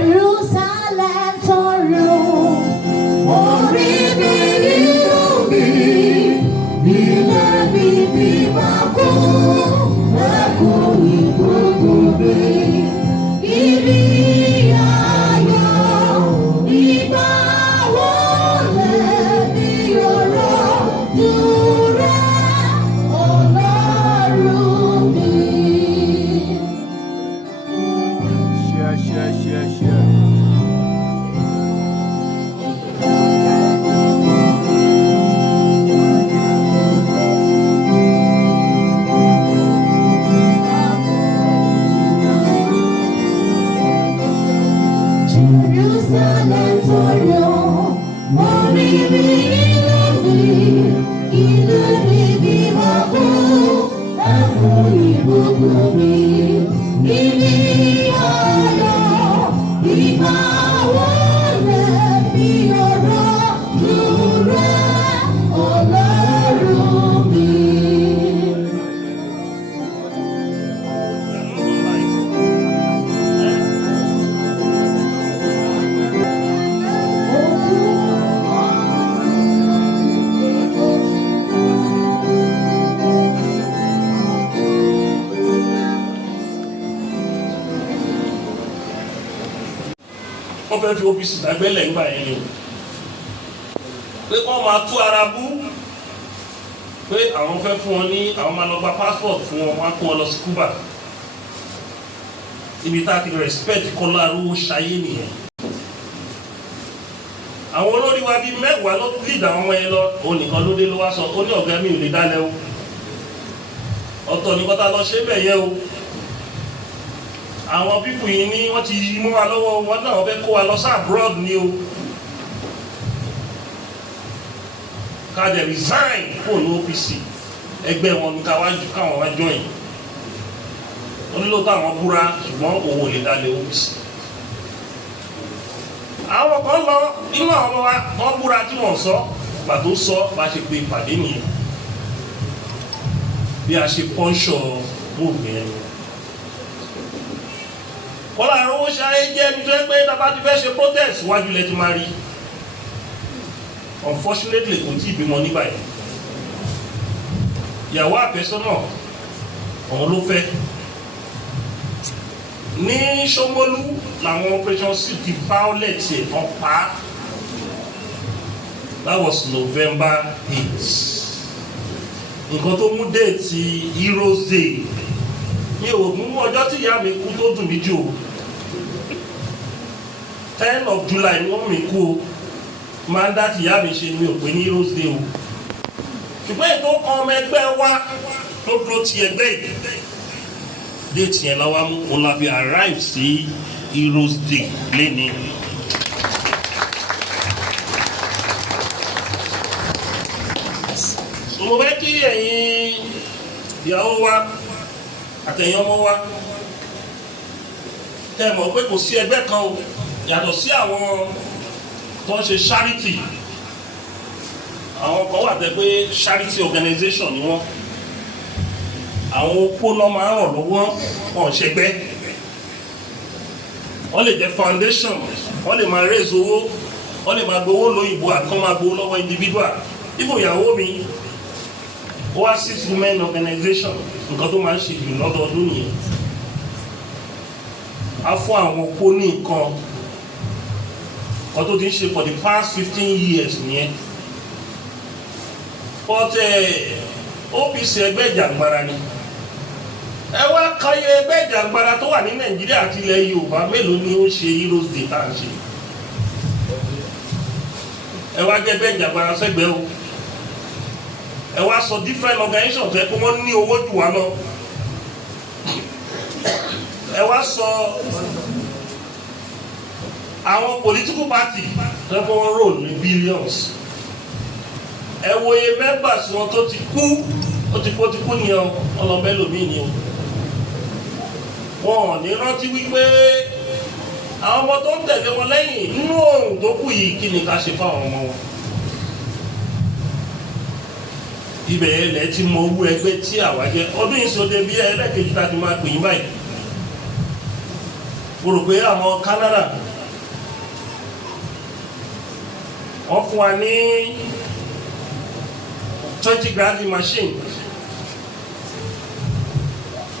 Jerusalem tọrọ orí mi nínú mi ilé mi bí máa kú ẹkún ìgbógun mi ibi ayọ̀ ìgbà wọlé ní ọ̀rọ̀ dúró Ọlọ́run mi. Share. Jerusalem tọrọ orí mi nínú mi ilé mi bí máa kú ẹkún ìgbógun mi ibi ayọ̀ ìgbà wọlé bí ọ̀rọ̀ dúró Ọlọ́run mi. Wọ́n fẹ́ fi OPC dágbẹ́lẹ̀ nígbà yẹn ni o pé wọ́n máa tú ara bú pé àwọn fẹ́ fún wọn ní àwọn máa lọ gba passport fún wọn wọ́n á kó wọn lọ sí Cuba ibi tá a ti respect Kọ́lá Arúgbó ṣayé nìyẹn. Àwọn olórí wa bíi mẹ́wàá ló lead àwọn ọmọ yẹn lọ onìkan ló dé ló wá sọ ó ní ọ̀gá mi ò lè dálẹ̀ o ọ̀tọ̀ ní kọ́tà lọ ṣe bẹ̀ yẹ o. Àwọn pípù yìí ní wọ́n ti yí mú wa lọ́wọ́ wọn náà wọ́n fẹ́ kó wa lọ sí abroad ni o. Ká dẹ̀ resign fóònù OPC ẹgbẹ́ wọn ní káwọn wá join. Wọ́n nílò táwọn búra ṣùgbọ́n òun ò lè dalẹ̀ OPC. Àwọn kan lọ nínú àwọn wa wọ́n búra tí wọ́n sọ gbà tó sọ bá ṣe pé ìpàdé nìyẹn bí a ṣe pọ́ńṣọ̀ bóògùn yẹn. Kọ́lá Arúgbó ṣayé jẹ́ ẹni tó yẹ pé tá a bá ti fẹ́ ṣe protest wájú ilẹ̀ ti máa rí. Unfortunately kò tí ì bímọ nígbà yẹn. Ìyàwó àfẹ́sọ́nà ọ̀hún ló fẹ́. Ní Ṣómólú làwọn operation sì ti violate ẹ̀ kan pa á. That was November 8. Nǹkan tó mú déètì Heroes Day mi ò mú ọjọ́ tí ìyá mi kú tó dùn mí jù o 10 of July ni wọ́n mi kú o máa ń dá ti ìyá mi ṣe mi ò pé ní Heroes Day o ṣùgbọ́n ètò ọmọ ẹgbẹ́ wa tó dúró ti ẹgbẹ́ yìí déètì yẹn lọ́wọ́ mú òun la fi arrive sí Heroes Day lẹ́ni. mo fẹ́ kí ẹ̀yin ìyàwó wa àtẹ̀yìn ọmọ wa tẹ́ mọ̀ pé kò sí ẹgbẹ́ kan o yàtọ̀ sí àwọn tó ń ṣe charity àwọn kan wà tẹ́ pé charity organization ni wọ́n àwọn opó náà máa ń ràn lọ́wọ́ wọn ṣẹgbẹ́ wọ́n lè jẹ́ foundation wọ́n lè máa raise owó wọ́n lè máa gbowó lóyìnbó àkàn máa gbowó lọ́wọ́ individual ibò ìyàwó mi Oasis Women Organization nǹkan tó máa ń ṣe jù lọ́dọọdún nìyẹn a fún àwọn opó ní nǹkan kan tó ti ń ṣe for the past 15 years nìyẹn but OPC ẹgbẹ́ ìjàngbara ni ẹ wá kọyẹ ẹgbẹ́ ìjàngbara tó wà ní Nàìjíríà àti ilẹ̀ Yorùbá mélòó ni ó ṣe Heroes Day tá à ń ṣe ẹ wá jẹ́ ẹgbẹ́ ìjàngbara sẹ́gbẹ́ o ẹ wá sọ different organizations ẹ kó wọ́n ní owó jù wá lọ ẹ wá sọ àwọn political party ẹ kó wọ́n roll ní billions ẹ wo iye members wọn tó ti kú ó ti kú nìyẹn ọlọmọ ẹlòmíì ni o wọn ò ní rántí wípé àwọn ọmọ tó ń tẹ̀lé wọn lẹ́yìn nínú ohun tó kù yìí kí ni ká ṣe fáwọn ọmọ wọn ibẹ̀ ẹlẹ́ ti mọ owó ẹgbẹ́ tí àwa jẹ́ ọdún ìsọdẹ bí ẹlẹ́kejì tá a ti máa pè yín báyìí mo rò pé àwọn Canada wọ́n fún wa ní 20 grinding machine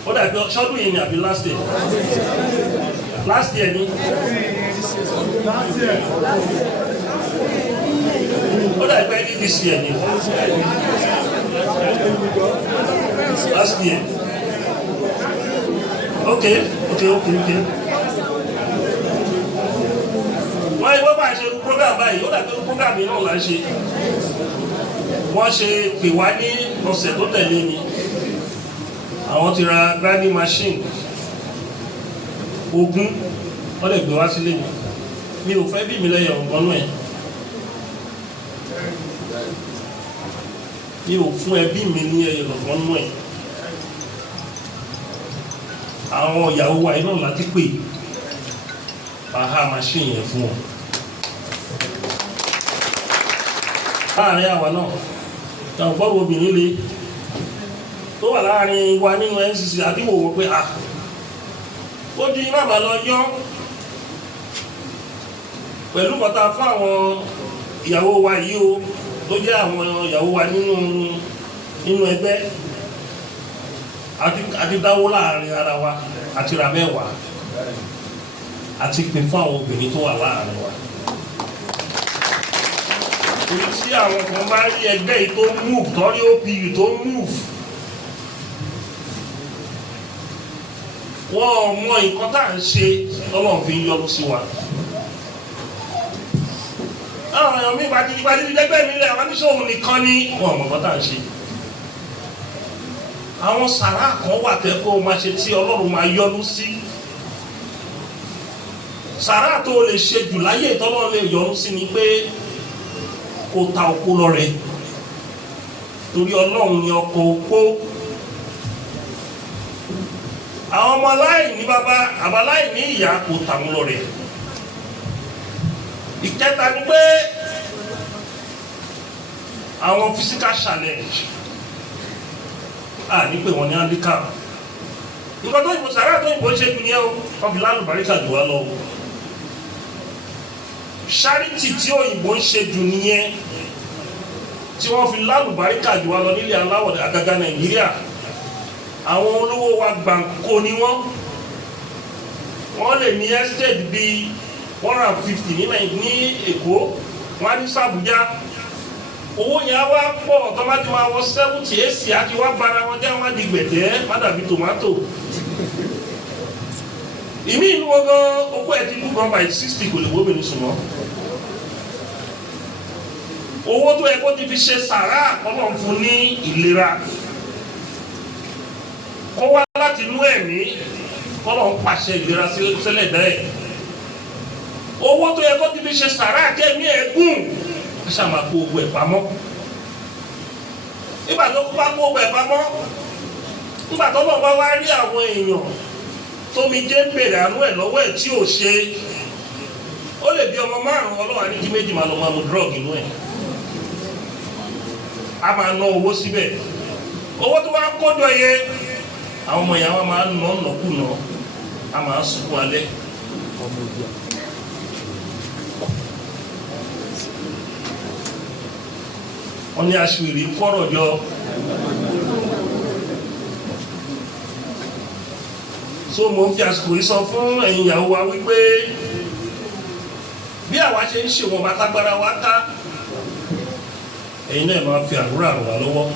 ó dàbí ṣọ́dún yìí ni àbí last year ni ó dàbí ẹni this year ni last year okay wọ́n yí wọ́n bá ṣe program báyìí ó dàbí program yìí náà là ń ṣe wọ́n ṣe pè wá ní ọ̀sẹ̀ tó tẹ̀lé ni àwọn ti ra grinding machine 20 wọ́n lè gbé wá sílé mi ò fẹ́ bí mi lẹ́yìn ọ̀gbọ́nú ẹ̀ mi ò fún ẹbí mi ní ẹyẹ ọ̀gbọ́nú ẹ̀ àwọn ìyàwó wa iná láti pè bàhá machine yẹn fún wọn láàrin àwa náà táwọn gbọ́dọ̀ obìnrin le tó wà láàrin wa nínú NCC àdíwò wọ́n pé ó di iná bà lọ yán pẹ̀lú kọta fún àwọn ìyàwó wa yìí o tó jẹ́ àwọn ìyàwó wa nínú ẹgbẹ́ àti dáwó láàrin ara wa àti ra mẹ́wàá àti pín fún àwọn obìnrin tó wà láàrin wa torí tí àwọn kan bá rí ẹgbẹ́ yìí tó move tọ́rí OPU tó move wọ́n mọ nǹkan tá à ń ṣe lọ́wọ́n fi ń yọrù sí wa àwọn èèyàn mi ìbàdí lẹ́gbẹ́ mi lẹ̀ àwọn oníṣòwò nìkan ní wọ́n mọ̀ nǹkan tá à ń ṣe àwọn sàrà kan wà tẹ́ kó o máa ṣe tí Ọlọ́run máa yọ́nú sí sàrà tó o lè ṣe jù láyé ìtọ́lọ́run lè yọ́nú sí ni pé kó ta opó lọ rẹ torí Ọlọ́run ni ọkọ opó àwọn ọmọ aláìní bàbá àbáláìní ìyá kò tà wọn lọ rẹ ìkẹta ni pé àwọn physical challenge ní pé wọn ní handicap nǹkan tó yìnbó sàrà tó yìnbó ṣe jù ní ẹ wọn fi lálùbáríkà jù wá lọ charity tí òyìnbó ń ṣe jù nìyẹn tí wọ́n fi lálùbáríkà jù wá lọ nílẹ̀ aláwọ̀ àgàgà Nàìjíríà àwọn olówó wa gbàǹkó ni wọ́n lè ní estate bíi 150 ní Èkó wọ́n á ní sàbújá owó yẹn wá pọ̀ tọ́mátì máa wọ 70 80 àti wá bara wọn jẹ́ wọ́n di gbẹ̀dẹ́ má dàbí tòmátò ìmí inú wọn gan okó ẹ̀ ti kú gan by 60 kò lè wó obìnrin sùn mọ́. Owó tó yẹ kó ti fi ṣe sàrà kọ́nà fún ní ìlera kó wá láti inú ẹ̀mí kọ́nà ń pàṣẹ ìlera sílẹ̀ dẹ́. Owó tó yẹ kó ti fi ṣe sàrà kẹ́mí ẹ̀ gùn ẹ ṣáà máa kó owó ẹ̀ pamọ́. Nígbà tó bá kó owó ẹ̀ pamọ́, nígbà tó bá wá rí àwọn èèyàn tómi jẹ́ ń bèrè àánú ẹ̀ lọ́wọ́ ẹ̀ tí ò ṣe, ó lè bí ọmọ 5 ọlọ́wà ní kí méjì máa lọ máa mu drug inú ẹ̀. A máa ná owó síbẹ̀. Owó tó wá kójọ yẹ àwọn ọmọ ìyá wa máa ń ná nàkúnà, a máa sunkún alẹ́. Wọ́n ní aṣèwèrè kọ́rọ̀ jọ. So mo ń fi àsìkò yìí sọ fún ẹ̀yin ìyàwó wa wípé bí àwa ṣe ń ṣe wọn bá tágbára wa ká, ẹ̀yin náà máa fi àdúrà ràn wá lọ́wọ́.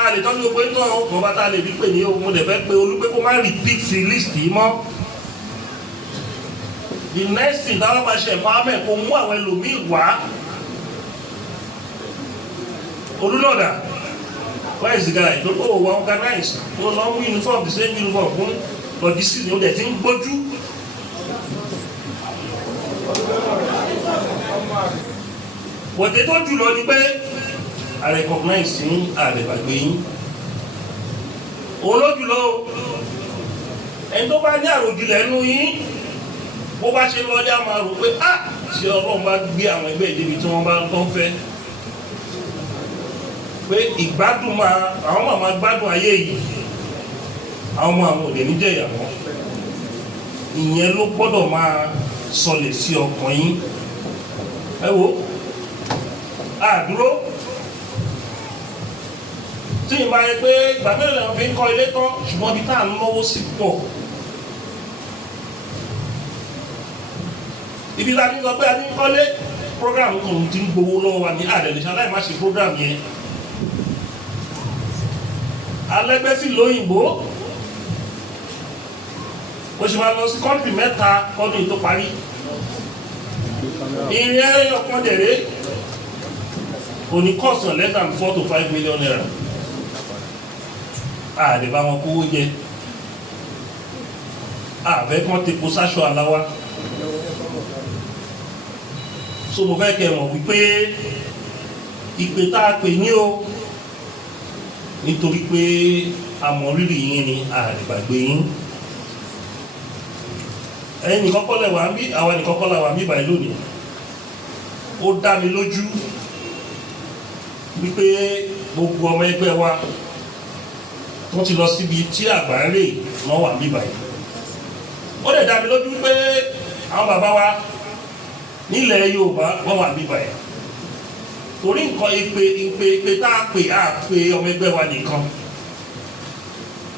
A lè tọ́jú pé tó ọkọ̀ bá tá lè rí pé ní ohun lè fẹ́ pé olúpé kó má repeat list yìí mọ́. The next thing táwọn máa ṣe empowerment kó mú àwọn ẹlòmíì wá. Olúlọ́dà, where is the guy? Don't go organize. No long uniform, the same uniform. But this is the thing gbójú. Wọ́n tó jùlọ ni pé I recognize yín, àrẹ̀bàgbé yín. Olójúlọ ẹni tó bá ní àròjìlẹ̀ nú yín, bó bá ṣe lọ́jà máa rò pé ṣé Ọlọ́run bá gbé àwọn ẹgbẹ́ ìdíbi tí wọ́n bá ń tán fẹ́. Pé ìgbádùn àwọn máa gbádùn ayé yìí, àwọn ọmọ àwọn òde níjẹ̀ ìyàwó. Ìyẹn ló gbọ́dọ̀ máa sọlẹ̀ sí ọkàn yín. Ẹ wo àdúró tí ìbá yẹ pé ìgbà mẹ́rin lẹ́wọ̀n fi ń kọ́ ilé tán, ṣùgbọ́n bí tá à ń náwó sí pọ̀. Ibi la ní sọ pé a ní kọ́lé program kan ti ń gbowó lọ́wọ́ wa ní àdẹ̀lẹ́sẹ̀ aláìmáṣe program yẹn. Alẹ́gbẹ́sí lóyìnbó ó ṣe máa lọ sí kọ́ńtì 3 kọ́dún tó parí. Ìrìn ẹ̀rọ ọkàn dẹ̀rẹ́ òní kọ̀sán less than 4 to 5 million naira. Àdè bá wọn kówó jẹ, àbẹ́ kan tepo sáṣọ aláwa. So mo fẹ́ kẹ́ mọ̀ wípé ìpè tá a pè ní o nítorí pé àmọ̀rírì yín ni àdìgbàgbé yín. Ẹ̀yin nìkan kọ́ lẹ̀ wá ń bí, àwa nìkan kọ́ lẹ̀ wá ń bí báyìí lónìí. Ó dá mi lójú wípé gbogbo ọmọ ẹgbẹ́ wa wọ́n ti lọ síbi tí àgbáńrè wọ́n wà ń bí báyìí. Ó dẹ̀ dá mi lójú wípé àwọn bàbá wa nílẹ̀ Yorùbá wọ́n wà ń bí báyìí. Torí nǹkan ìpè tá a pè ọmọ ẹgbẹ́ wa nìkan.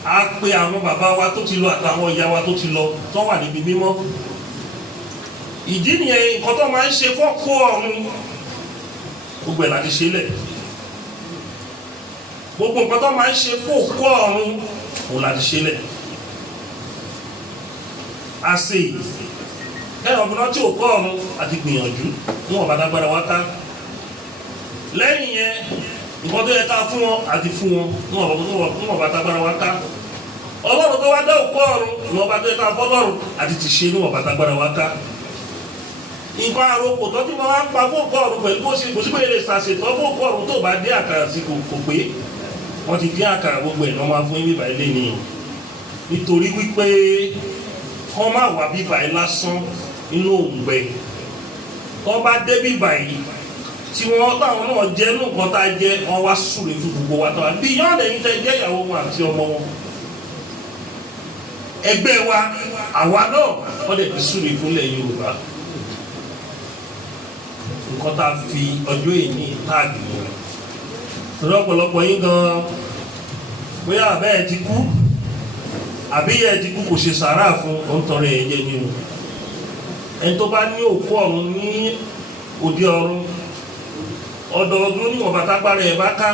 A pè àwọn bàbá wa tó ti lọ àtàwọn ìyá wa tó ti lọ tó wà níbi mímọ́. Ìdí nìyẹn nǹkan tó máa ń ṣe fọ́kó ọ̀run gbogbo ẹ̀ láti ṣe lẹ̀. Gbogbo nǹkan tó máa ń ṣe fọ́kó ọ̀run òun láti ṣe lẹ̀. A ṣe ẹ̀rọ ọ̀gbìn tí ò kọ́ ọ̀run àti gbìyànjú níwọ̀n bá dágbára wá ká. Lẹ́yìn yẹn nǹkan tó yẹ ká fún wọn àti fún wọn níwọ̀n bá dágbára wá ká. Ọlọ́run tó wá dá òkú ọ̀run níwọ̀n bá tó yẹ ká fọ́lọ́run àti ti ṣe níwọ̀n bá dágbára wá ká. Nǹkan àròkò tó ti máa ń pa fóòkú ọ̀run pẹ̀lú bó ṣe kò sí pé lè ṣàṣetọ́ fóòkú ọ̀run tó bá dé àkàrà sí kò pé wọ́n ti dín àkàrà gbogbo ẹ̀ náà máa fún bíbà ilé ni. Nítorí wípé wọ́n máa wà bíbà yìí lásán nínú òǹgbẹ. Wọ́n bá dé bíbà yìí tí wọ́n táwọn náà jẹ́ nǹkan tá a jẹ́ wọ́n wá súre fún gbogbo wa táwa bí yọ́n lẹ́yìn tẹ́ jẹ́ ìyàwó wọn àti ọmọ wọn. Ẹgbẹ́ wa àwa náà wọ́n lè fi súre fúnlẹ̀ Yorùbá. Nǹkan tá a fi ọjọ́ èyí táàgì wọn. Torí ọ̀pọ̀lọpọ̀ yín gan-an bóyá àbẹ́ ẹ̀ ti kú àbí ẹ̀ ti kú kò ṣe sàárà fún ọ̀ntọ́rẹ́ ẹ̀yẹ ni o. Ẹni tó bá ní òkú ọ̀run ní òde ọ̀run ọdọọdún níwọ̀n bá tágbára ẹ̀ bá ká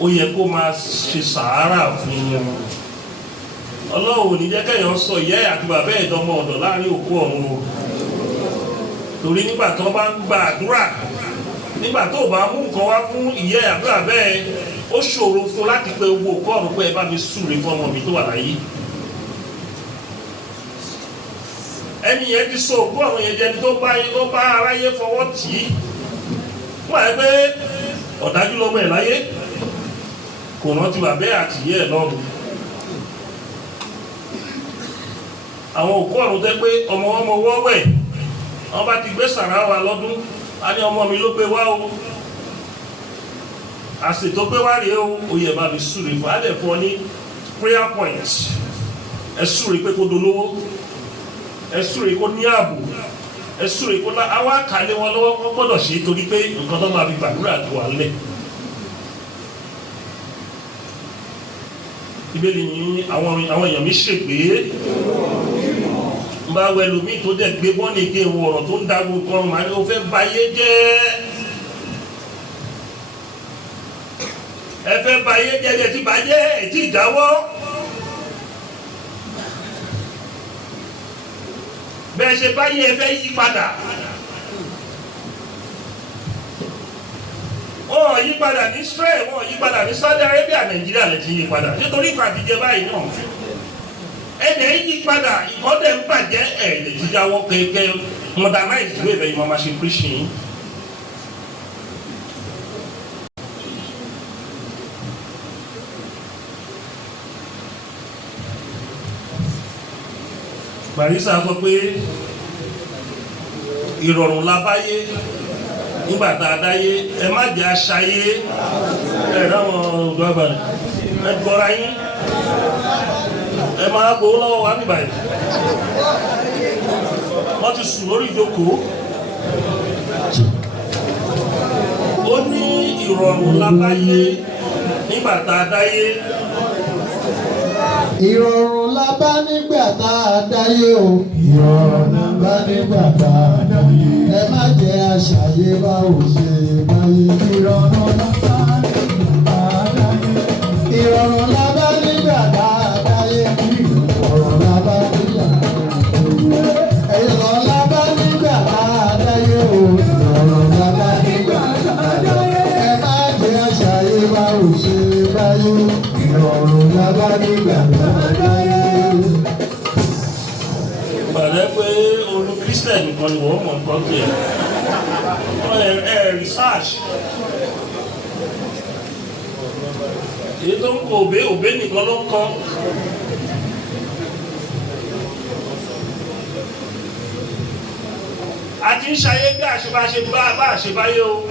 ó yẹ kó máa ṣe sàárà fún wọn. Ọlọ́run ò ní jẹ́ kẹ́yàn sọ ìyá ẹ̀ àti bàbá ẹ̀ dọmọ ọ̀dọ̀ láàrin òkú ọ̀run o. Torí nígbà tó bá ń gba àdúrà, nígbà tó bá mú nǹkan wá fún ìyá ẹ̀ àbí bàbá ẹ̀, ó ṣòro fún láti pe owó òkú ọ̀run pé ẹ bá mi súre fún ọmọ mi tó wà láyé. Ẹni yẹn ti sọ òkú ọ̀run yẹn jẹni tó bá aráyé fọwọ́ tì í. Wọ́n á pé ọ̀dájú lọ́mọ ẹ̀ láyé, kò rántí bàbá ẹ̀ àti ìyá ẹ̀ lọ́run. Àwọn òkú ọ̀run tẹ́ pé ọmọ wọ́wẹ́ wọ́n bá ti gbé sàrá wa lọ́dún, a ní ọmọ mi ló gbé wá o, àsè tó gbé wá rèé o, ó yẹ bá mi súre fún adẹ̀ fún ọ ní prayer point. Ẹ súre pé kó dolówó, ẹ súre kó ní ààbò, ẹ súre kó ná àwọn àkàlẹ̀ wọn lọ́wọ́ wọ́n gbọ́dọ̀ ṣe torí pé nǹkan tó máa fi gbàdúrà tó wà lẹ̀. Ìbéèrè ní àwọn èèyàn mi ṣègbè ń bá wẹ̀lú mi tó dẹ̀ gbé bọ́ọ̀nì gé wọ ọ̀rọ̀ tó ń dago kan màá ní o fẹ́ bayé jẹ́, ẹ fẹ́ bayé jẹ́ ẹ ti bàjẹ́ ẹ ti jáwọ́. Bẹ́ẹ̀ ṣe báyé ẹ fẹ́ yí padà, wọ́n yí padà ní Israel, wọ́n yí padà ní Saudi Arabia, Nàìjíríà lè ti yí padà nítorí ìgbà àtijọ́ báyìí náà ẹ̀dẹ̀ yí padà ìkọ́dẹ̀ ń bàjẹ́ ẹ̀ lè ti jáwọ́ kẹ̀kẹ́ modernize ìwé ìbẹ̀yìn máa ṣe preaching. Barisa sọ pé ìrọ̀rùn la báyé nígbà tá a dáyé, ẹ má jẹ́ aṣayé ẹ̀ dáwọn ọ̀dọ́ àbàlẹ̀ ẹ gbọ́ra yín, ẹ máa gbowó lọ́wọ́ wa nígbà yìí. Wọ́n ti sùn lórí ìjókòó. Ó ní ìrọ̀rùn la báyé nígbà tá a dáyé. Ìrọ̀rùn la bá nígbà tá a dáyé o. Ìrọ̀rùn la bá nígbà tá a dáyé. Ẹ má jẹ́ aṣàyé bá ò ṣe báyé. Ìrọ̀rùn la bá nígbà tá a dáyé. Ìrọ̀rùn la bá nígbà tá a dáyé. Ìrọ̀rùn la bá nígbà tá a dáyé. Ìrọ̀rùn la bá nígbà tá a dáyé o. Ìrọ̀rùn la bá nígbà tá a dáyé. Ẹ má jẹ́ aṣàyé bá ò ṣe báyé. Ìrọ̀rùn la bá nígbà tá a dáyé. Bàdẹ́ pé olú Christian nìkan ni wọ́n mọ̀ nǹkan tó yẹ. Wọ́n research. Èyí tó ń kọ òbé nìkan ló ń kọ́. A ti ń ṣayé bí àṣebáṣe bá àṣebáyé o.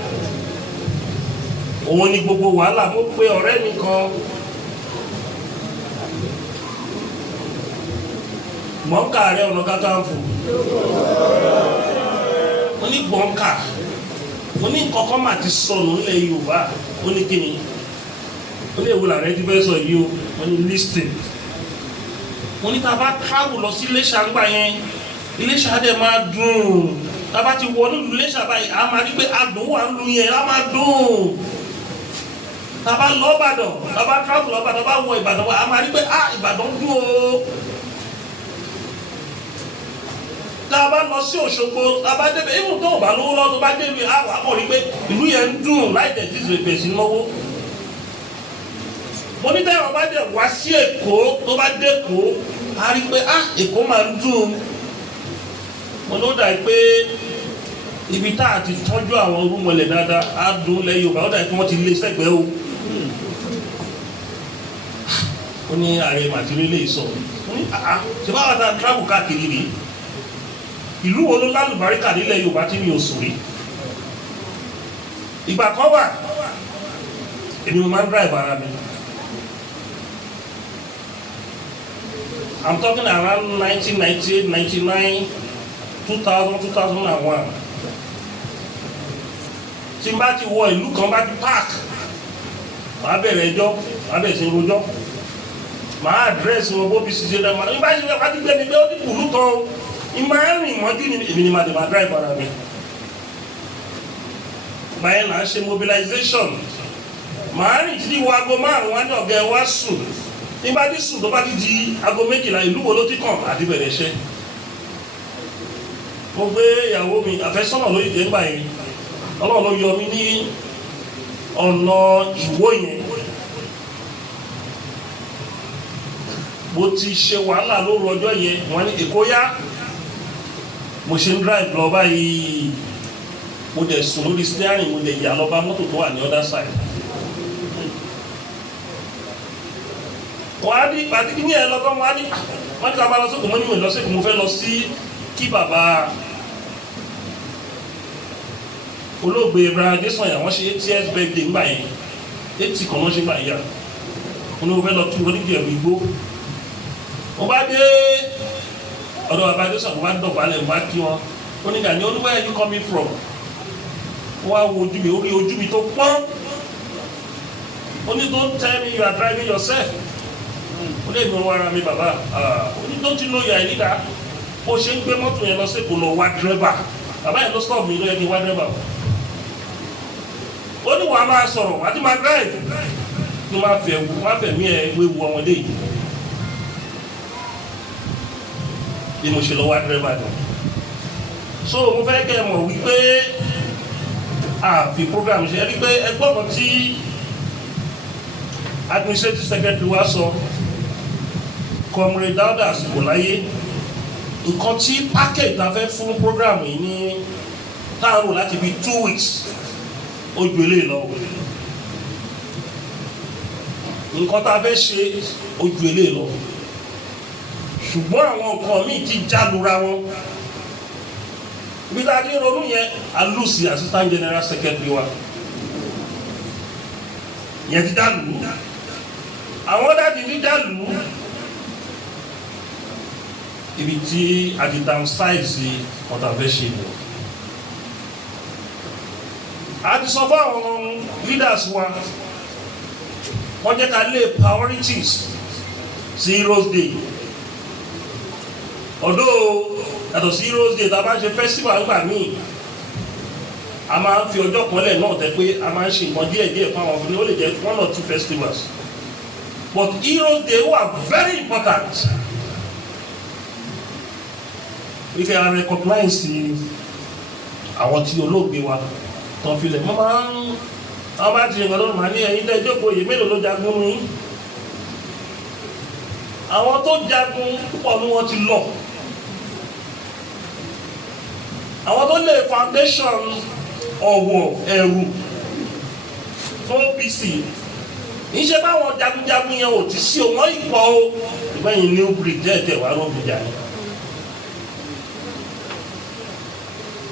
Òun ni gbogbo wàhálà. Mo pe ọ̀rẹ́ mi kan. Mọ̀ọ́kà Ààrẹ Onakakanfo. Mo ní gbọ̀ǹkà. Mo ní kọ́kọ́ mà ti sọnù nílẹ̀ Yorùbá. Ó ní kíni? Ó ní èwo làárẹ̀ ti fẹ́ sọ yìí o. Mo ní listing. Mo ní tá a bá travel lọ sí Iléṣà ńgbà yẹn. Iléṣà dẹ̀ máa dùn. Tá a bá ti wọ nílùú Iléṣà báyìí, a máa rí pé adùn wà ń lu yẹn, a máa dùn. Tá a bá lọ Ìbàdàn, tá a bá travel lọ Ìbàdàn, bá wọ Ìbàdàn wa, a máa rí pé Ìbàdàn dùn o. Tá a bá lọ sí Òṣogbo, tá a bá débẹ̀, ìmú tó bá lówó lọ́wọ́ tó bá débi, àwọn àpọ̀ rí pé ìlú yẹn ń dùn láì tẹ̀ tí ìṣèpè sí lọ́wọ́. Mo ní táwọn bá dẹ̀ wá sí Èkó, tó bá dé Èkó, a rí pé Èkó máa ń dùn. Mo ló dà pé ibi tá a ti tọ́jú àwọn orúmọlẹ̀ dáadáa, á dùn lẹ́yìn Yorùbá, ó dà pé wọ́n ti lé sẹ́gbẹ̀ẹ́ o. Ó ní Ààrẹ màtírí lè sọ. Ṣé báwa ta travel káàkiri rí? Ìlú wo ló lálùbáríkà nílẹ̀ Yorùbá tí mi ò sùn rí? Ìgbà kan wà, èmi mo máa ń drive ara mi. I'm talking around 1998, 99, 2000, 2001. Tí n bá ti wọ ìlú kan bá ti park, màá bẹ̀rẹ̀ ẹjọ́, màá bẹ̀rẹ̀ sí rojọ́. Màá àdírẹ́sì wọn bó bí ṣiṣẹ́ dáa, màá nígbà tí wọ́n ti gbé mi pé ó ti kùlú kan. Ìmọ̀ ẹ̀rìn mọ́jú ni èmi ni màá dé máa drive ara mi. Báyẹn là ń ṣe mobilization. Màá rìn títí wo aago 5 wá ní ọ̀gá ẹ wá sùn. ní bá dí sùn tó bá di aago 12 ìlú wo ló ti kàn àti bẹ̀rẹ̀ iṣẹ́. mo gbé ìyàwó mi àfẹ́sọ́nà lórí ìdẹ́gbà yẹn ọlọ́run ló yọ mí ní ọ̀nà ìwó yẹn. mo ti ṣe wàhálà lóru ọjọ́ yẹn wọ́n ní Èkó yá mo ṣe ń drive lọ báyìí mo dẹ̀ sùn lórí steering mo dẹ̀ yà lọ bá mọ́tò tó wà ní other side. wọ́n á ní pàtí ní ẹ lọ́kọ́ wọ́n á ní ká bá lọ sókè mọ́ níwèé lọ́sẹ̀kùn mo fẹ́ lọ sí kí bàbá olóògbé Ibrahim Adésànyà wọ́n ṣe 80th birthday ńgbà yẹn 80 kan wọ́n ṣe ńgbà yẹn mo ní mo fẹ́ lọ kí wọ́n ní ìjẹ̀bú igbó. mo bá dé ọ̀dọ̀ bàbá Adésànyà mo bá dọ̀bálẹ̀ mo bá kí wọn ó ní Gani where are you coming from? wọ́n á wo ojú mi orí ojú mi tó pọ́n ó ní don't tell me you are driving yourself. ó lè mú ara mi bàbá ó ní don't you know you are a leader? ó ṣe ń gbé mọ́tò yẹn lọ sí kò lọ wá dírẹ́bà bàbá yẹn ló stop mi ló yẹ kí n wá dírẹ́bà. ó ní wàá máa sọ̀rọ̀ àti máa drive ní máa fẹ̀mí ẹ wéwu ọmọdé yìí bí mo ṣe lọ wá dírẹ́bà náà. so mo fẹ́ kẹ́ ẹ mọ̀ wípé àfi program ṣe ẹ rí pé ẹgbọ́n kan tí administrative secretary wa sọ Comrade Dauda àsìkò láyé nǹkan tí package la fẹ́ fún program yìí ní táàrò láti bí 2 weeks ó ju eléyìí lọ nǹkan tá a fẹ́ ṣe ó ju eléyìí lọ ṣùgbọ́n àwọn nǹkan míì ti jálura wọn bí tá a ti ronú yẹn alusi assistant general secretary wa yẹn ti dàlú àwọn dáàbì ní dàlú ibi tí a ti downsize ọ̀tà fẹ́ ṣe lọ. a ti sọ fún àwọn leaders wa wọ́n jẹ́ ká lé priorities sí Heroes Day ọ̀dọ́ yàtọ̀ sí Heroes Day tá a bá ṣe festival nígbà míì a máa ń fi ọjọ́ kan lẹ̀ náà tẹ́ pé a máa ń ṣe nǹkan díẹ̀ fún àwọn ọkùnrin ó lè jẹ́ 1 or 2 festivals but Heroes Day were very important. we can recognize àwọn tí olóògbé wa tán filẹ̀ mọ́ máa ń àwọn bá ti yẹ̀ngàn lọ́rùn máa ní ẹ̀yìn lẹ́jọ́ kò yè mélòó ló jagun ní àwọn tó jagun púpọ̀ ní wọ́n ti lọ àwọn tó lè foundation ọ̀wọ̀ ẹ̀rù fún OPC níṣẹ́ báwọn jagunjagun yẹn ò ti sí o wọ́n ìpọ̀ o ìgbẹ́yìn new breed dẹ́ẹ̀dẹ̀ wà lóògùn jà ní.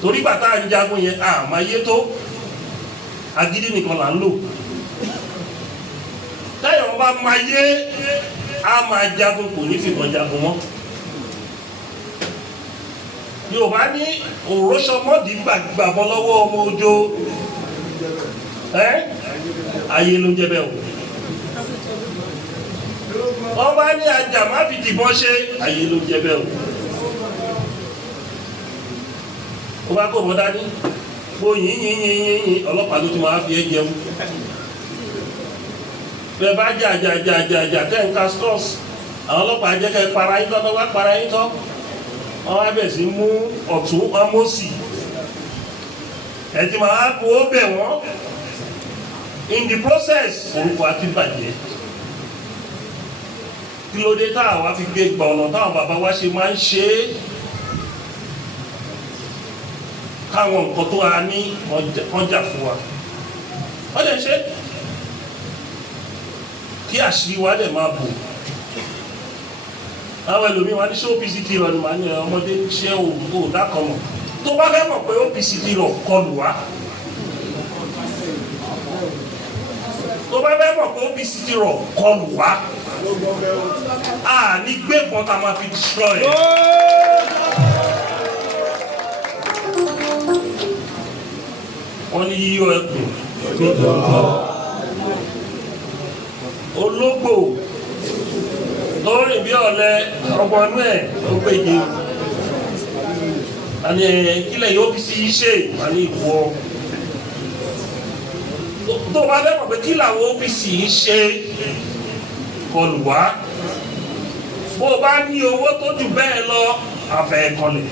torí bàtà ń jagun yẹn àmọ́ ayé tó agídí nìkan là ń lò táyọ̀ wọn bá máa yé a máa jagun kò ní fìbọn jagun mọ́ Yorùbá ní òróṣọmọdì gbàgbọ́ lọ́wọ́ ọmọ ojó ayé ló ń jẹ bẹ́ẹ̀ o wọ́n bá ní ajá má fi dìbọn ṣe ayé ló ń jẹ bẹ́ẹ̀ o ó bá kó bọ́ dání bó yìnyín ọlọ́pàá ló ti máa fi ẹ́ jẹun bẹ́ẹ̀ bá jà tẹ́ ń ka stores àwọn ọlọ́pàá jẹ́ kẹ́ para yín tọ́ tó bá para yín tọ́ wọ́n wá bẹ̀ sí mú ọ̀tún ọmọ́sì ẹ̀ ti máa kó bẹ̀ wọ́n in the process orúkọ àti bàjẹ́ kí ló dé táwa fi gbé gbà ọ̀nà táwọn bàbá wa ṣe máa ń ṣe é káwọn nǹkan tó a ní ọjà fún wa wọ́n lè ṣe kí àṣírí wa dẹ̀ máa bò àwọn ẹlòmíràn wá ní ṣé OPC ti rọ ni màá ní ọmọdé ṣé ò dákan mọ̀ tó bá fẹ́ mọ̀ pé OPC ti rọ kọlù wá tó bá fẹ́ mọ̀ pé OPC ti rọ kọlù wá a ní gbé kan tá a máa fi destroy ẹ̀. wọ́n ní yíyọ ẹkùn ológbò lórí bí ọ̀lẹ ọgbọ̀nú ẹ̀ ó péye àní kílẹ̀ yóò fi sí iṣẹ́ àní ìwọ tó bá fẹ́ mọ̀ pé kí làwọn OPC ń ṣe kọlù wá bó o bá ní owó tó jù bẹ́ẹ̀ lọ àfẹ́ kọlẹ̀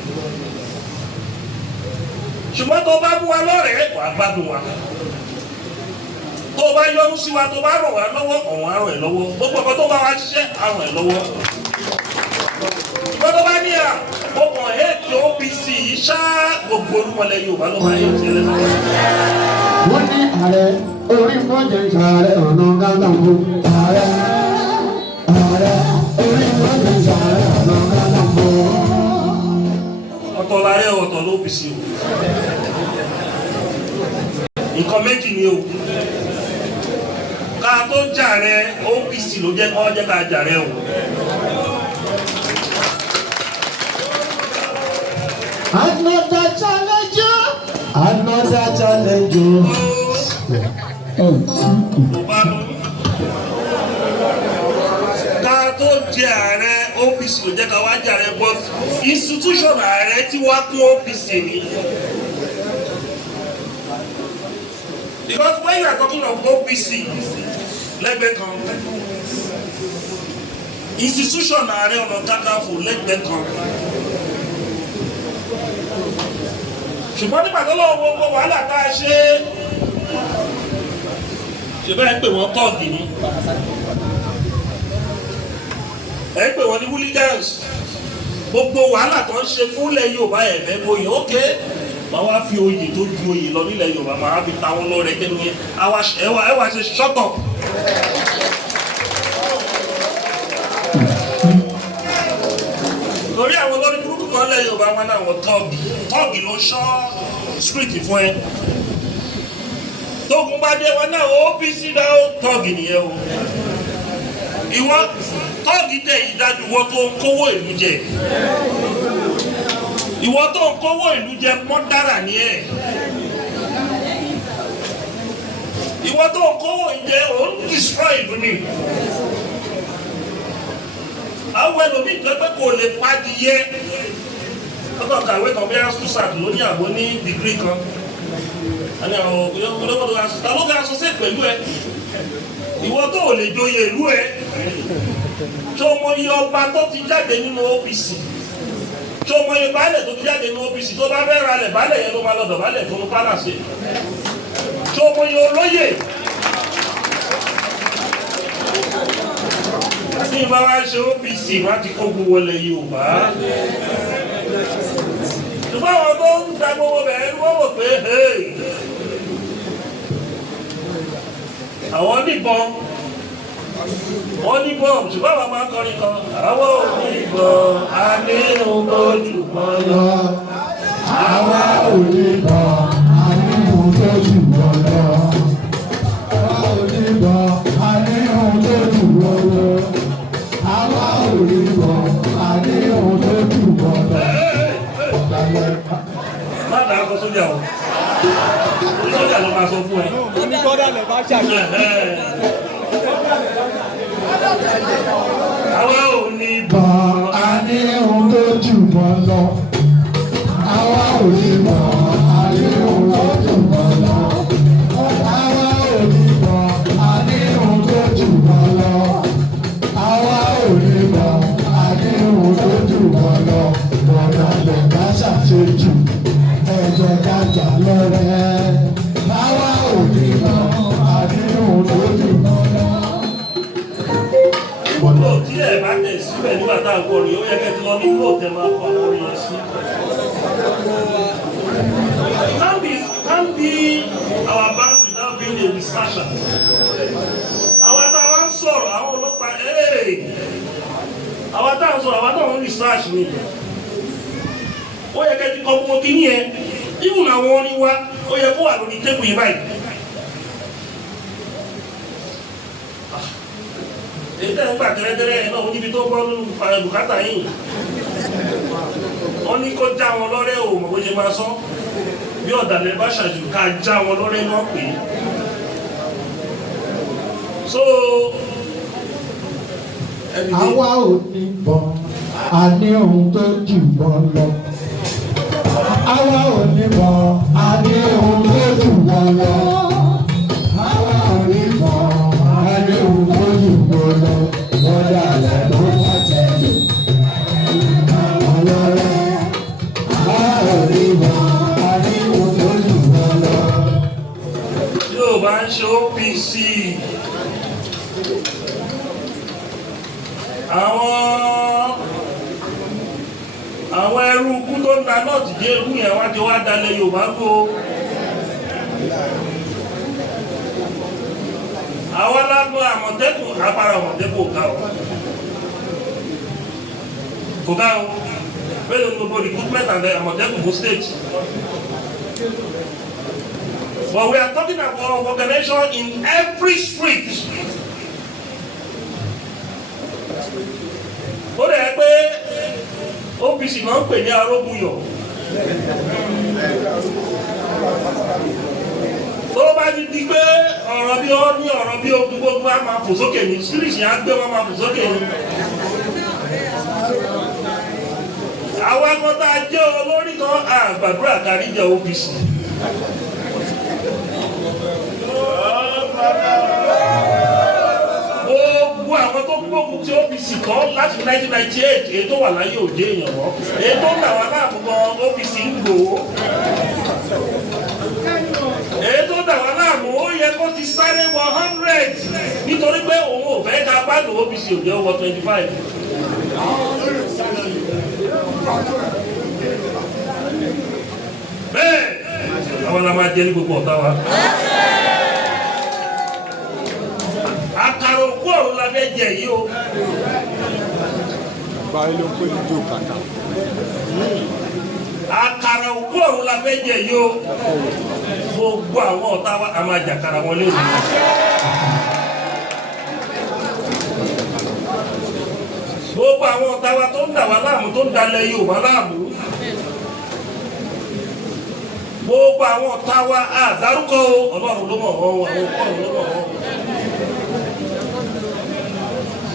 ṣùgbọ́n tó bá mú wa lọ́rẹ̀ẹ́ wàá gbádùn wa tó bá yọ́nú sí wa tó bá ràn wá lọ́wọ́ ọ̀hún á ràn ẹ́ lọ́wọ́ gbogbo ọ̀pọ̀ tó bá wá ṣiṣẹ́ á ràn ẹ́ lọ́wọ́ gbọ́dọ̀ bá ní à mo kàn ètò OPC yìí ṣá gbogbo olúmọlẹ̀ Yorùbá ló máa yẹ ti ẹlẹ́nu. wọ́n ní ààrẹ orí mọ́jẹ̀ Ààrẹ Ọ̀nà Kakanfò ààrẹ orí mọ́jẹ̀ Ààrẹ Ọ̀nà Kakanfò. ọ̀tọ̀ láyé ọ̀tọ̀ ló OPC o nǹkan méjì ni o ká tó jàre OPC ló jẹ́ kó jẹ́ ká jàre o. Another challenge. Ká tó jẹ ààrẹ OPC ló jẹ́ ká wá jàre but institution ààrẹ tí wá kún OPC ni. Because when you are talking of OPC lẹ́gbẹ̀ẹ́ kan institution Ààrẹ Ọ̀nà Kakanfò lẹ́gbẹ̀ẹ́ kan. ṣùgbọ́n nígbà tó lọ́wọ́ gbogbo wàhálà tá a ṣe bẹ́ẹ̀ pè wọ́n tọ́ọ̀gì ni ẹ pè wọ́n ní hooligans gbogbo wàhálà tó ń ṣe fúnlẹ̀ Yorùbá ẹ̀fẹ́ gboyè ókè máa wá fi oyè tó ju oyè lọ nílẹ̀ Yorùbá máa fi ta wọn lọ́rẹ̀ kẹ́nu yẹn ẹ wá ṣe shut up. lórí àwọn olórí burúkú kan lẹ̀ Yorùbá wọn náà wọ́n tọ́ọ̀gì ló ṣọ́ street fún ẹ tógun bá dé wọn náà OPC dá tọ́ọ̀gì nìyẹn o ìwọ tọ́ọ̀gì tẹ̀ yìí dájú wọ́n tó ń kówó ìlú jẹ ìwọ tó ń kówó ìlú jẹ mọ́dára ni ẹ̀ ìwọ tó ń kówó ìjẹ òun destroy ìlú ni àwọn ẹlòmíì tó pẹ́ kò lè padìyẹ ọkọ̀ kàwé kan bí asúsàt ló ní àbọ̀ ní dìgírì kan àní àwọn olóògbé ta ló ga aṣọ sí pẹ̀lú ẹ ìwọ tó ò lè joyè ìlú ẹ tó mọ iye ọba tó ti jáde nínú OPC tó mọ iye baálẹ̀ tó ti jáde nínú OPC tó bá fẹ́ ralẹ̀ baálẹ̀ yẹn ló máa lọ́dọ̀ baálẹ̀ fún pálàsì tó mọ iye olóyè tí ìbá wá ṣe OPC wá ti kó gbogbo wọlé Yorùbá ṣùgbọ́n àwọn tó ń ta gbogbo bẹ̀rẹ̀ wọ́n wò pé àwọn níbọn wọ́n níbọn ṣùgbọ́n àwọn máa ń kọrin kan àwọn oníbọn a ní ohun tó jù wọ́n lọ. Àwa oníbọn a ní ohun tó jù wọ́n lọ. Àwa oníbọn a ní ohun tó jù wọ́n lọ. Àwa oníbọn a ní ohun tó jù wọ́n lọ. Má dàá sọ sójà o. Sójà ló máa sọ fún ẹ. Onígbọ́dọ̀ lè bá ṣàyẹ̀. Àwa oníbọn a ní ohun tó jù wọ́n lọ. Àwa oníbọn a ní ohun tó jù wọ́n lọ. Àwa oníbọn a ní ohun tó jù wọ́n lọ. Àwa oníbọn a ní ohun tó jù wọ́n lọ. Bọ̀dọ̀ lè bá ṣàṣejù ẹ̀jẹ̀ kájà lọ́rẹ́. Àwa oníbọn a ní ohun tó jù wọ́n lọ. Gbogbo tí ẹ bá tẹ̀ síbẹ̀ nígbà tá à ń kọrin, ó yẹ kẹ́ ti lọ ní kúrò tẹ máa kọ orin yẹn sí. Can't be our bank without being a researcher. Àwọn táwa ń sọ̀rọ̀ àwọn ọlọ́pàá àwọn táwa ń sọ̀rọ̀ àwọn táwa ń research ni. Ó yẹ kẹ́ ti kọ gbogbo kíní yẹn. Even àwọn orin wa, ó yẹ kó wà lórí tébù yìí báyìí. Èyí tẹ̀ ń gbà tẹ́lẹ̀tẹ́lẹ̀ náà níbi tó gbọ́ nínú bùkátà yìí. Wọ́n ní kó já wọn lọ́rẹ́ o mọ̀ bó ṣe máa sọ. Bí ọ̀dàlẹ̀ bá ṣàjù ká já wọn lọ́rẹ́ náà pè é. So Àwa oníbọn a ní ohun tó jù wọ́n lọ. Àwa oníbọn a ní ohun tó jù wọ́n lọ. Àwa oníbọn a ní ohun tó jù wọ́n lọ. dàlẹ̀ tó bá tẹ̀lé. Àwọn lọ́rẹ́ á ò rí wọn, a rí wọn tó jù wọn lọ. Yóò bá ń ṣe OPC. Àwọn ẹrú ikú tó ń da náà ti dé irú yẹn wá ti wá dalẹ̀ Yorùbá kó. Àwọn alágbó Àmọ̀tẹ́kùn apara Àmọ̀tẹ́kùn kò ká o bẹ́ẹ̀ ni gbogbo recruitment and Àmọ̀tẹ́kùn go state. But we are talking about organization in every street. Ó rẹ̀ pé OPC náà ń pè ní arógúnyọ̀. Tó bá ti di pé ọ̀rọ̀ bí ó ní ọ̀rọ̀ bí ogun gbogbo á máa fò sókè ní síríṣì á gbé wọn máa fò sókè ní. Àwọn akọ́tà jẹ́ olórí kan àgbàdúrà kárí jẹ́ OPC. Gbogbo àwọn tó gbógun tí OPC kan láti 1998 èyí tó wà láyé òde èèyàn wọn èyí tó ń dà wá láàmú gan OPC ń gbò ó èyí tó dà wá láàmú ó yẹ kó ti sáré wọ 100 nítorí pé òun ò fẹ́ ká gbádùn OPC òde wọ 25. Bẹ́ẹ̀ àwọn la máa jẹ́ ní gbogbo ọ̀tá wa. Àkàrà òkú ọ̀run la fẹ́ jẹ yìí o. Báyìí ló ń pè ní jò kàkà. Àkàrà òkú ọ̀run la fẹ́ jẹ yìí o. Gbogbo àwọn ọ̀tá wa a máa jàkàrà wọn lé òní. Gbogbo àwọn ọ̀tá wa tó ń dà wá láàmú tó ń dalẹ̀ Yorùbá láàmú. Gbogbo àwọn ọ̀tá wa àdárúkọ Ọlọ́run ló mọ̀ wọ́n àwọn òkú ọ̀run ló mọ̀ wọ́n.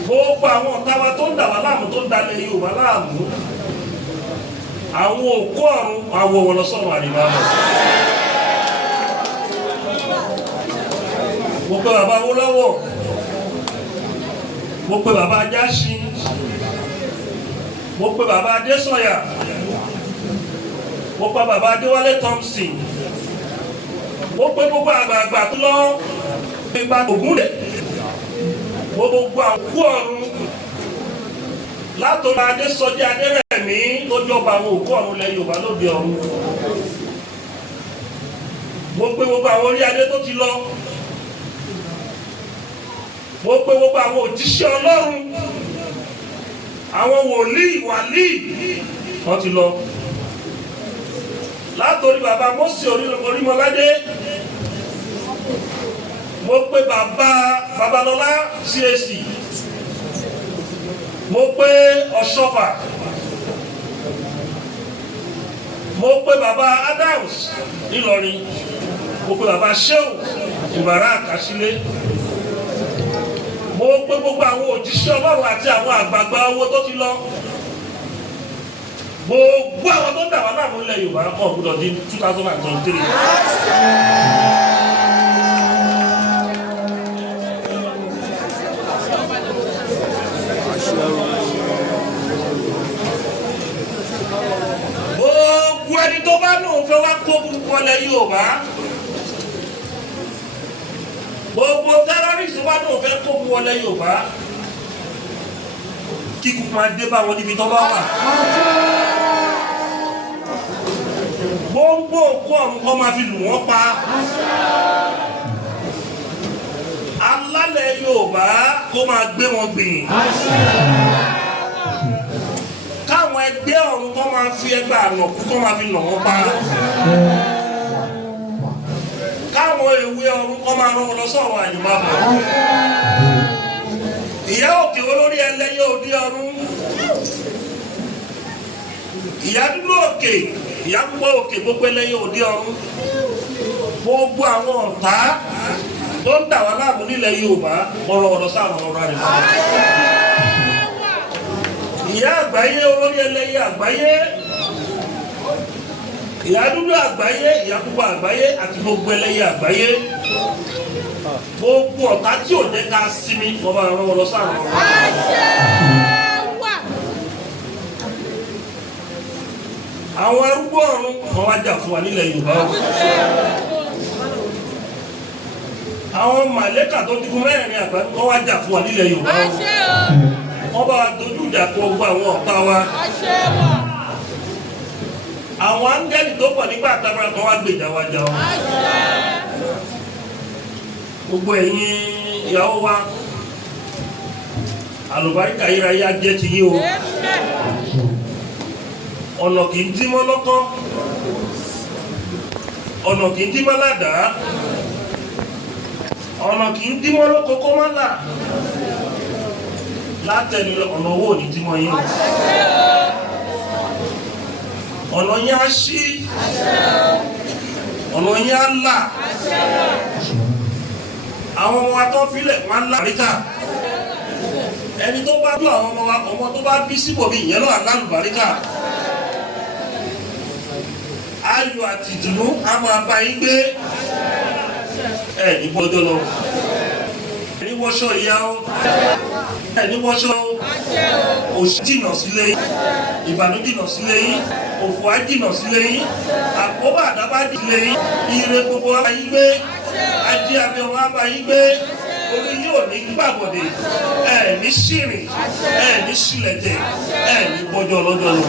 Gbogbo àwọn ọ̀tá wa tó ń dà wá láàmú tó ń dalẹ̀ Yorùbá láàmú. Àwọn òkú ọ̀run àwọ̀ wọ̀ lọ sọ́run àríwá lọ. Mo pe bàbá Awólọ́wọ̀, mo pe bàbá Ajáṣin, mo pe bàbá Adésọ̀yà, mo pe bàbá Adéwálé Thompson, mo pe gbogbo àgbààgbà tó lọ nípa Ògúnlẹ̀, gbogbo àkú ọ̀run látọ̀rọ̀ Adésọjí Adérẹ̀mí tó jọba àwọn òkú ọ̀run lẹ Yorùbá lóde ọ̀run. Mo pe gbogbo àwọn orí adé tó ti lọ. Mo pe gbogbo àwọn òjíṣẹ́ Ọlọ́run, àwọn wòlíì wọ́n ti lọ. Látòrí bàbá Mósè Orímọládé, mo pe bàbá Babalọ́lá CAC, mo pe Ọ̀ṣọ́fà, mo pe bàbá Adams Ìlọrin, mo pe bàbá Shehu Ìbàrà Àkàṣílẹ̀, mo pe gbogbo àwọn òjíṣẹ́ Ọlọ́run àti àwọn àgbààgbà owó tó ti lọ. Gbogbo àwọn tó ń dà wá láàmú ilẹ̀ Yorùbá kan gbọdọ̀ di 2023. Gbogbo ẹni tó bá nù fẹ́ wá kó gbogbo ọlẹ̀ Yorùbá. Gbogbo tẹ́rọ́rìsì wá nù fẹ́ kó gbogbo ọlẹ̀ Yorùbá. Kíkú máa dé bá wọn níbi tó bá wà. Gbogbo òkú ọ̀run kọ́ máa fi lù wọ́n pa. Alálẹ̀ Yorùbá kó máa gbé wọn gbìn. Káwọn ẹgbẹ́ ọ̀run kọ́ máa fi ẹgbẹ́ ànàkú kọ́ máa fi nà wọ́n pa. Káwọn èwe ọ̀run kọ́ máa rán wọn lọ sọ́run àyùmábọ̀. Ìyá òkè olórí ẹlẹ́yẹ òde ọ̀run. Ìyá dúró òkè, ìyá púpọ̀ òkè gbogbo ẹlẹ́yẹ òde ọ̀run. Gbogbo àwọn ọ̀tá tó ń dà wá láàmú nílẹ̀ Yorùbá ọ̀rọ̀ sáwọn ọ̀rọ̀ rẹ̀. Ìyá àgbáyé olórí ẹlẹ́yẹ àgbáyé. ìyá dúdú àgbáyé, ìyá pupa àgbáyé àti gbogbo ẹlẹ́yẹ àgbáyé, gbogbo ọ̀tá tí ò jẹ́ ká sinmi wọ́n bá rán wọn lọ sáà wọn. àwọn arúgbó ọ̀run wọn wá jà fún wa nílẹ̀ Yorùbá o. àwọn màlẹ́kà tó dìbò mẹ́rin àgbà wọn wá jà fún wa nílẹ̀ Yorùbá o. wọ́n bá wa dojú ìjà kọ gbogbo àwọn ọ̀tá wa. àwọn áńgẹ́lì tó pọ̀ nígbà tábìlì kan wá gbèjà wa jà o. gbogbo ẹ̀yin ìyàwó wa àlùbáríkà yíra yá jẹ́ ti yí o. ọ̀nà kì í dímọ́ lọ́kọ́, ọ̀nà kì í dímọ́ ládàá, ọ̀nà kì í dímọ́ lóko kó má là. látẹnu ọ̀nà owó ní dímọ́ yín o. ọ̀nà yín á ṣí, ọ̀nà yín á là. àwọn ọmọ wa tó filẹ̀ wọn á là àríkà. ẹni tó bá bí àwọn ọmọ wa, ọmọ tó bá bí síbòmí ìyẹn náà lálùbáríkà. ayọ̀ àti ìdùnnú a máa bá yín gbé. ní bọ́jọ́ lọ. ní wọ́ṣọ ìyá o. ní wọ́ṣọ òṣì jìnà sílé yín, ìbànú jìnà sílé yín, òfò á jìnà sílé yín, àkóbá àdábá sílé yín, ire gbogbo á bá yín gbé, ajé abẹ́ wọn á bá yín gbé. orí yóò ní gbàgbọ́dé, ní ṣìrìn, ní ṣìlẹ̀tẹ̀, ní bọ́jọ́ lọ́jọ́ lọ.